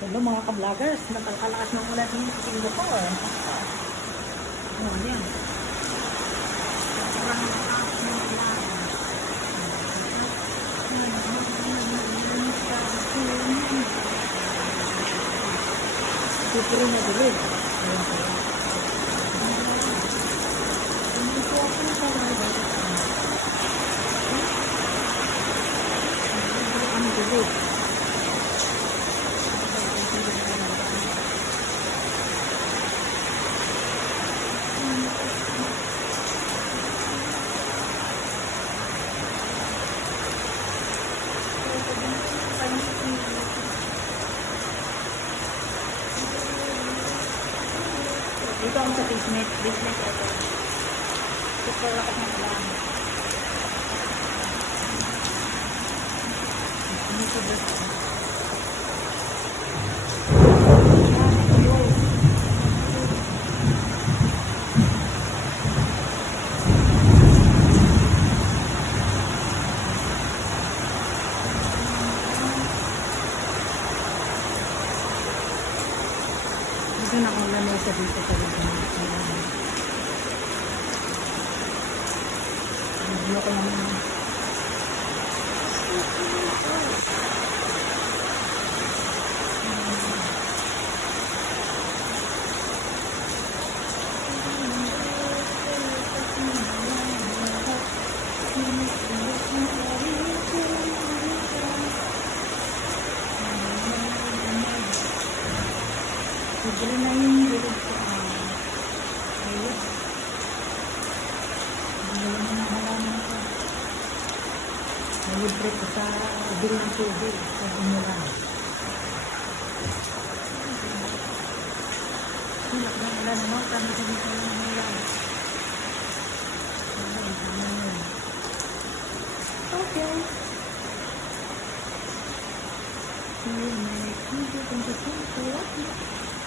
Hello mga ka-vloggers, napakalakas ng ulan ng Singapore. Oh, yan. Super na dilig. Ang dilig. Dito ako sa basement ako. Super lakas ng ulan. Dito na ako lamay sa dito talaga. Hindi ko naman. Siguro na yung bilog ko. Ayun. Hindi naman ang halaman ko. Nalibre ko sa bill ng tubig. Sabi mo lang. Hilak na wala naman. Kami sa dito ng ulan. Okay. See you next video. Thank you so much for watching.